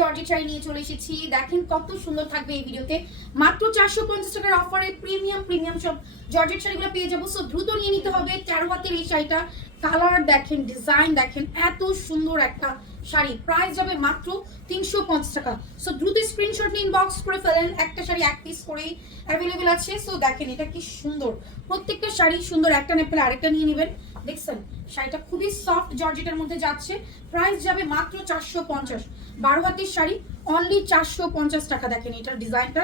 Georgette sari নিয়ে চলে এসেছি। দেখেন কত সুন্দর থাকবে এই ভিডিওতে। মাত্র 450 টাকার অফারে প্রিমিয়াম সব জর্জেট শাড়িগুলো পেয়ে যাবো। সো দ্রুত নিয়ে নিতে হবে। 13 হাতের এই শাড়িটা, কালার দেখেন, ডিজাইন দেখেন, এত সুন্দর একটা শাড়ি। প্রাইস যাবে মাত্র 350 টাকা। সো দ্রুত স্ক্রিনশট নিয়ে ইনবক্স করে ফেলেন। একটা শাড়ি এক পিস করেই অ্যাভেলেবেল আছে। সো দেখেন এটা কি সুন্দর, প্রত্যেকটা শাড়ি সুন্দর। একটা না পেলে আরেকটা নিয়ে নেবেন। দেখছেন শাড়িটা খুবই সফট জর্জেটের মধ্যে যাচ্ছে। প্রাইস যাবে মাত্র 450। 12 হাতের শাড়ি, অনলি 450 টাকা। দেখেন এটার ডিজাইনটা।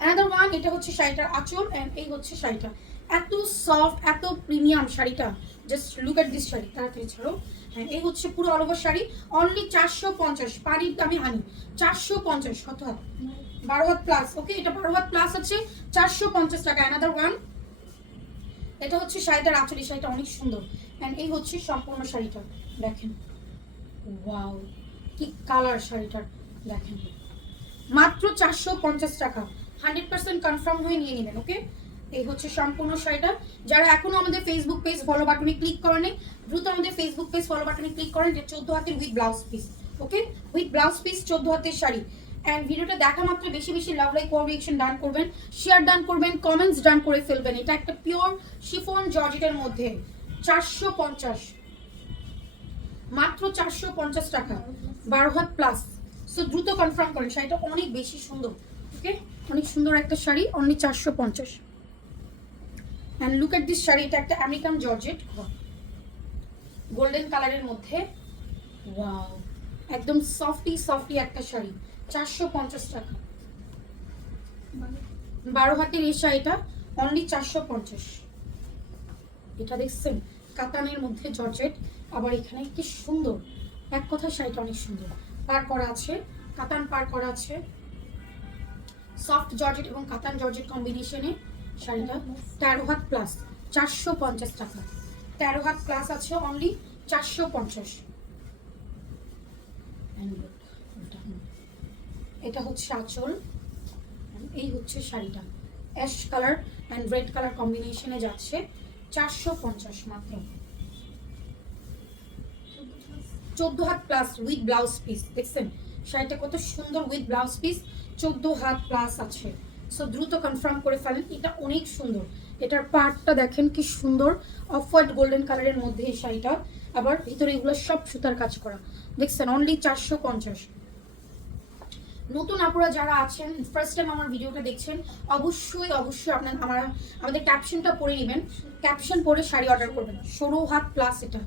অ্যানাদার ওয়ান, এটা হচ্ছে শাড়িটার আঁচল অ্যান্ড এই হচ্ছে শাড়িটা। এত সফট, এত প্রিমিয়াম শাড়িটা। Just look at this sari. তাড়াতাড়ি ছাড়ো। হ্যাঁ, এই হচ্ছে পুরো অল ওভার শাড়ি, অনলি 450। পানির দামে হানি। 450। কত হাত? 12 হাত প্লাস। ওকে, এটা 12 হাত প্লাস আছে, 450 টাকা। অ্যানাদার ওয়ান, এটা হচ্ছে শাড়িটার আঁচল। এই শাড়িটা অনেক সুন্দর অ্যান্ড এই হচ্ছে সম্পূর্ণ শাড়িটা। দেখেন ওয়াও, কি কালার শাড়িটার। দেখেন মাত্র 450 টাকা। 100% কনফার্ম হয়ে নিয়ে নেবেন। ওকে, এই হচ্ছে সম্পূর্ণ শাড়িটা। যারা এখনো আমাদের ফেসবুক পেজ ফলো বাটনে ক্লিক করেনি, দ্রুত আমাদের ফেসবুক পেজ ফলো বাটনে ক্লিক করেন। এটা 14 হাতের with blouse piece. Okay, with blouse piece 14 হাতের শাড়ি। অ্যান্ড ভিডিওটা দেখা মাত্র বেশি বেশি লাভ লাইক কোর রিঅ্যাকশন ডান করবেন, শেয়ার ডান করবেন, কমেন্টস ডান করে ফেলবেন। এটা একটা পিওর শিফন জর্জেটের মধ্যে 450, মাত্র 450 টাকা। 12 হাত প্লাস। সো দ্রুত কনফার্ম করেন। শাড়িটা অনেক বেশি সুন্দর। ওকে, অনেক সুন্দর একটা sari, only 450। And look at this sari. এটা একটা আমেরিকান জর্জেট, গোল্ডেন কালারের মধ্যে। ওয়াও, একদম সফটি একটা শাড়ি, 450 টাকা। 12 হাতের এই শাড়িটা, অনলি 450। এটা দেখছেন কাতানের মধ্যে জর্জেট, আবার এখানে কি সুন্দর। এক কথা শাড়িটা অনেক সুন্দর। পার করা আছে, কাতান পার করা আছে। সফট জর্জেট এবং কাতান জর্জেট কম্বিনেশনে শাড়িটা। 13 হাত প্লাস, 450 টাকা। 13 হাত প্লাস আছে, অনলি 450। এটা হচ্ছে আঁচল, এই হচ্ছে শাড়িটা। Ash colour and red colour কম্বিনেশনে যাচ্ছে, 450 মাত্র। 14 had plus with blouse piece. দেখছেন শাড়িটা কত সুন্দর, with blouse piece 14 had plus আছে। সো দ্রুত কনফার্ম করে ফেলেন। এটা অনেক সুন্দর। এটার পার্টটা দেখেন কি সুন্দর, অফ হোয়াইট গোল্ডেন কালারের মধ্যে এই শাড়িটা। আবার ভিতরে এগুলো সব সুতার কাজ করা। দেখছেন অনলি 450। নতুন আপুরা যারা আছেন, ফার্স্ট টাইম আমার ভিডিওটা দেখছেন, অবশ্যই আমাদের ক্যাপশনটা পড়ে নেবেন। ক্যাপশন পড়ে শাড়ি অর্ডার করবেন। 16 হাত প্লাস, এটা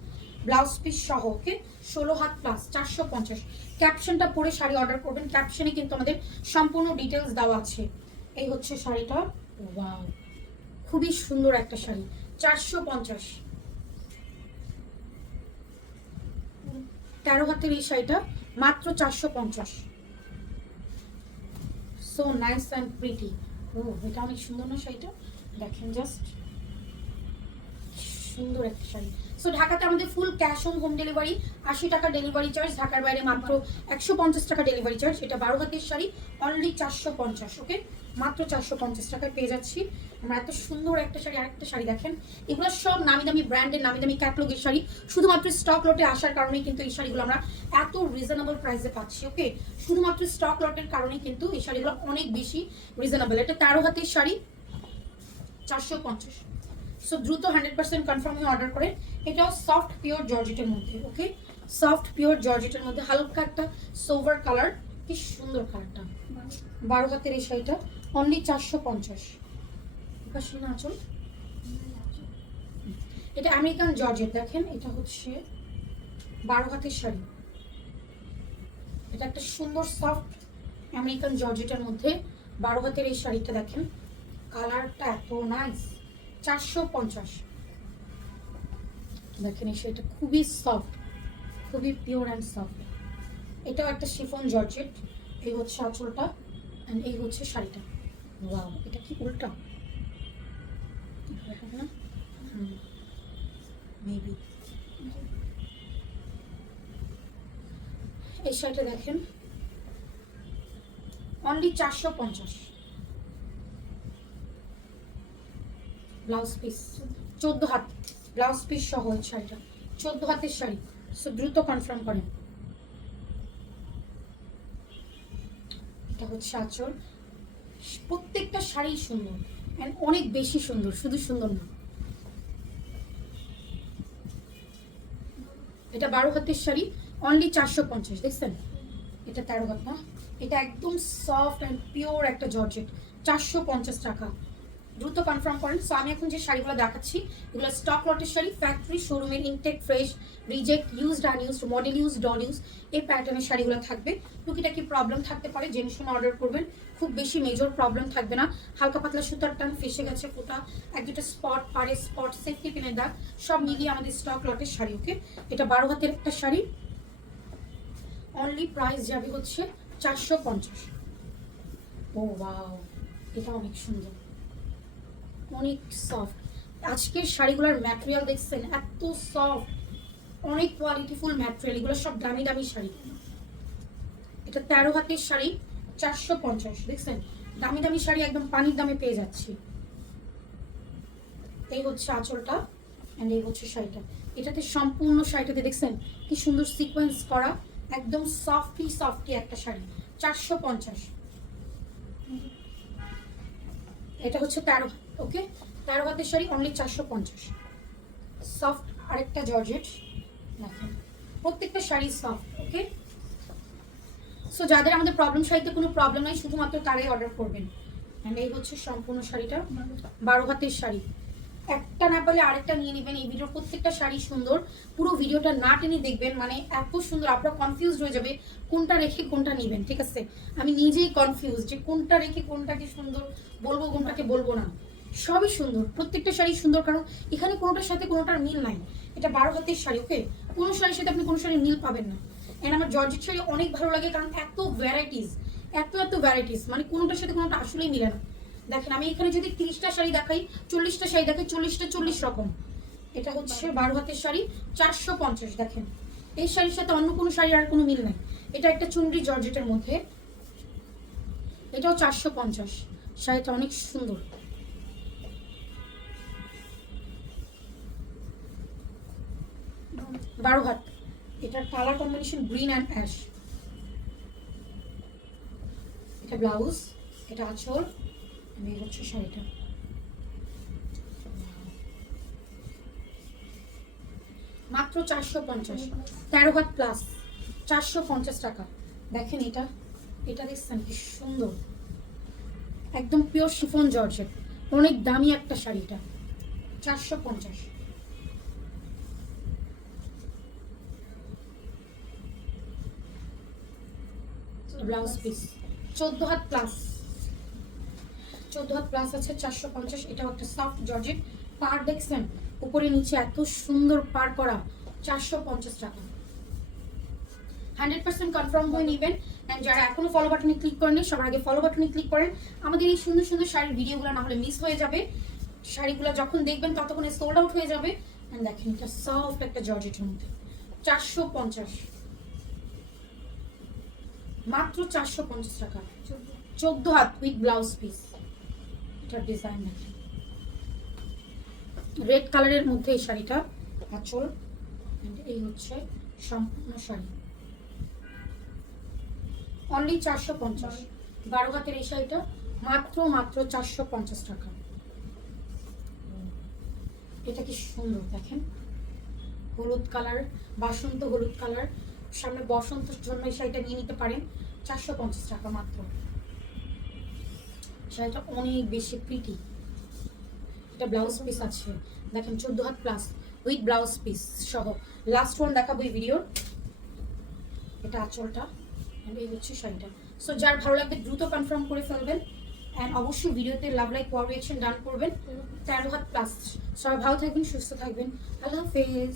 ব্লাউজ পিস সহ। ওকে, 16 হাত প্লাস, 450। ক্যাপশনটা পড়ে শাড়ি অর্ডার করবেন। ক্যাপশনে কিন্তু আমাদের সম্পূর্ণ ডিটেলস দেওয়া আছে। এই হচ্ছে শাড়িটা। ওয়াও, খুবই সুন্দর একটা শাড়ি, 450। 13 হাতের এই শাড়িটা, মাত্র 450। So nice and pretty. ও, এটা অনেক সুন্দর না শাড়িটা? দেখেন জাস্ট সুন্দর একটা শাড়ি। সো ঢাকাতে আমাদের full cash on home delivery, 80 টাকা ডেলিভারি চার্জ। ঢাকার বাইরে মাত্র 150 টাকা ডেলিভারি চার্জ। এটা 12 হাতের শাড়ি, অনলি 450। ওকে, মাত্র 450 টাকায় পেয়ে যাচ্ছি আমরা এত সুন্দর একটা শাড়ি। আরেকটা শাড়ি দেখেন, এগুলো সব নামি দামি ব্র্যান্ডের, নামি দামি ক্যাটলগের শাড়ি। শুধুমাত্র স্টক লটে আসার কারণেই কিন্তু এই শাড়িগুলো আমরা এত রিজনেবল প্রাইসে পাচ্ছি। ওকে, শুধুমাত্র স্টক লটের কারণেই কিন্তু এই শাড়িগুলো অনেক বেশি রিজনেবল। এটা 13 হাতের শাড়ি, 450। সো দ্রুত 100% কনফার্ম হয়ে অর্ডার করে। এটাও সফট পিওর জর্জেটের মধ্যে। ওকে, সফট পিওর জর্জেটের মধ্যে হালকা একটা সোভার কালার, কি সুন্দর কালারটা। 12 হাতের এই শাড়িটা, অনলি 450। না আঁচল, এটা আমেরিকান জর্জেট। দেখেন এটা হচ্ছে 12 হাতের শাড়ি। এটা একটা সুন্দর সফট আমেরিকান জর্জেটের মধ্যে 12 হাতের এই শাড়িটা। দেখেন কালারটা এত নাইস, 450। দেখেন এই শাড়িটা খুবই সফট, খুবই পিওর অ্যান্ড সফট। এটাও একটা শিফন জর্জেট। এই হচ্ছে আঁচলটা অ্যান্ড এই হচ্ছে শাড়িটা। ওয়াও, এটা কি উল্টা? মেবি। এই শাড়িটা দেখেন, অনলি 450। ব্লাউজ পিস 14 হাত, ব্লাউজ পিস সহ এই শাড়িটা 14 হাতের শাড়ি। সো দ্রুত কনফার্ম করেন। এটা হচ্ছে আঁচল। প্রত্যেকটা শাড়ি সুন্দর অ্যান্ড অনেক বেশি সুন্দর, শুধু সুন্দর না। এটা 12 হাতের শাড়ি, অনলি 450। দেখছেন এটা 13 হাত না, এটা একদম সফট অ্যান্ড পিওর একটা জর্জেট, 450 টাকা। দ্রুত কনফার্ম করেন। সো আমি এখন যে শাড়িগুলো দেখাচ্ছি এগুলো স্টক লটের শাড়ি, ফ্যাক্টরি শোরুমের intact, fresh, reject, used, unused, model use, ডল ইউজ, এই প্যাটার্নের শাড়িগুলো থাকবে। টুকিটাকি প্রবলেম থাকতে পারে, জেনে শুনে অর্ডার করবেন, খুব বেশি মেজর প্রবলেম থাকবে না। হালকা পাতলা সুতার টান, ফেসে গেছে ফোটা, এক দুটো স্পট, পাড়ে স্পট, সেফটি পিনের দাগ, সব মিলিয়ে আমাদের স্টক লটের শাড়ি। ওকে, এটা 12 হাতের একটা শাড়ি, অনলি প্রাইস যাবে হচ্ছে 450। ও ওয়াও, এটা অনেক সুন্দর, অনেক সফট। আজকের শাড়িগুলোর ম্যাটেরিয়াল দেখছেন, এত সফট, অনেক কোয়ালিটিফুল ম্যাটেরিয়াল, এগুলো সব দামি দামি শাড়ি। এটা 13 হাতের শাড়ি, 450। দেখছেন দামি দামি শাড়ি একদম পানির দামে পেয়ে যাচ্ছি। এই হচ্ছে আঁচলটা অ্যান্ড এই হচ্ছে শাড়িটা। এটাতে সম্পূর্ণ শাড়িটাতে দেখছেন কি সুন্দর সিকোয়েন্স করা, একদম সফটি সফটি একটা শাড়ি, 450। এটা হচ্ছে 13 হাত। ওকে, 13 হাতের শাড়ি, অনলি 450। সফট আরেকটা জর্জেট, দেখেন প্রত্যেকটা শাড়ি সফট। ওকে, সো যাদের আমাদের প্রবলেম শাড়িতে কোনো প্রবলেম নাই, শুধুমাত্র তারাই অর্ডার করবেন। অ্যান্ড এই হচ্ছে সম্পূর্ণ শাড়িটা, 12 হাতের শাড়ি। একটা না পেলে আরেকটা নিয়ে নেবেন। এই ভিডিওর প্রত্যেকটা শাড়ি সুন্দর, পুরো ভিডিওটা না টেনে দেখবেন, মানে এত সুন্দর, আপনারা কনফিউজ হয়ে যাবে কোনটা রেখে কোনটা নেবেন। ঠিক আছে, আমি নিজেই কনফিউজ যে কোনটা রেখে কোনটাকে সুন্দর বলবো, কোনটাকে বলবো না। সবই সুন্দর, প্রত্যেকটা শাড়ি সুন্দর, কারণ এখানে কোনোটার সাথে কোনোটার মিল নাই। এটা 12 হাতের শাড়ি। ওকে, কোনো শাড়ির সাথে আপনি কোনো শাড়ির মিল পাবেন না। এন্ড আমার জর্জেট শাড়ি অনেক ভালো লাগে, কারণ এত ভ্যারাইটিস, এত ভ্যারাইটিস, মানে কোনোটার সাথে কোনোটা আসলেই মিলে না। দেখেন আমি এখানে যদি 30টা শাড়ি দেখাই, 40টা শাড়ি দেখাই, 40টা 40 রকম। এটা হচ্ছে 12 হাতের শাড়ি, 450। দেখেন এই শাড়ির সাথে অন্য কোনো শাড়ির আর কোনো মিল নাই। এটা একটা চুনরি জর্জেটের মধ্যে, এটাও 450। শাড়িটা অনেক সুন্দর। বারো হাত, এটার colour combination green and ash. এটা ব্লাউজ, এটা আঁচল, এই হচ্ছে শাড়িটা। মাত্র 450, 13 হাত প্লাস, 450 টাকা। দেখেন এটা, এটা দেখছেন কি সুন্দর, একদম পিওর শিফন জর্জেট, অনেক দামি একটা শাড়িটা, 450। Blouse piece 14 had plus, 14 had plus আছে, 450। এটাও একটা সফট জর্জেট, পার দেখছেন উপরে নিচে এত সুন্দর পার করা, 450 টাকা। 100% কনফার্ম হয়ে নেবেন। অ্যান্ড যারা এখনো ফলো বাটনে ক্লিক করেনি, সবার আগে ফলো বাটনে ক্লিক করেন। আমাদের এই সুন্দর সুন্দর শাড়ির ভিডিওগুলো না হলে মিস হয়ে যাবে। শাড়িগুলো যখন দেখবেন ততক্ষণে সোল্ড আউট হয়ে যাবে। অ্যান্ড দেখেন এটা সফট একটা জর্জেটের মধ্যে, 450, মাত্র 450 টাকা। 14 হাত উইথ ব্লাউজ পিস। এটার ডিজাইন দেখেন, রেড কালারের মধ্যে এই শাড়িটা, আঁচল, এই হচ্ছে সম্পূর্ণ শাড়ি, অনলি 450। 12 হাতের এই শাড়িটা মাত্র 450 টাকা। এটা কি সুন্দর দেখেন, হলুদ কালার, বাসন্ত হলুদ কালার, সামনে বসন্তের জন্য এই শাড়িটা নিয়ে নিতে পারেন, 450 টাকা মাত্র। শাড়িটা অনেক বেশি প্রিটি। এটা ব্লাউজ পিস আছে, দেখেন 14 had plus with blouse piece সহ। লাস্ট ওয়ান দেখাবো এই ভিডিওর। এটা আঁচলটা, এই হচ্ছে শাড়িটা। সো যার ভালো লাগবে দ্রুত কনফার্ম করে ফেলবেন। অ্যান্ড অবশ্যই ভিডিওতে লাভ লাইক ওয়ার রিঅ্যাকশন ডান করবেন। 13 হাত প্লাস। সবাই ভালো থাকবেন, সুস্থ থাকবেন, আল্লাহ হাফেজ।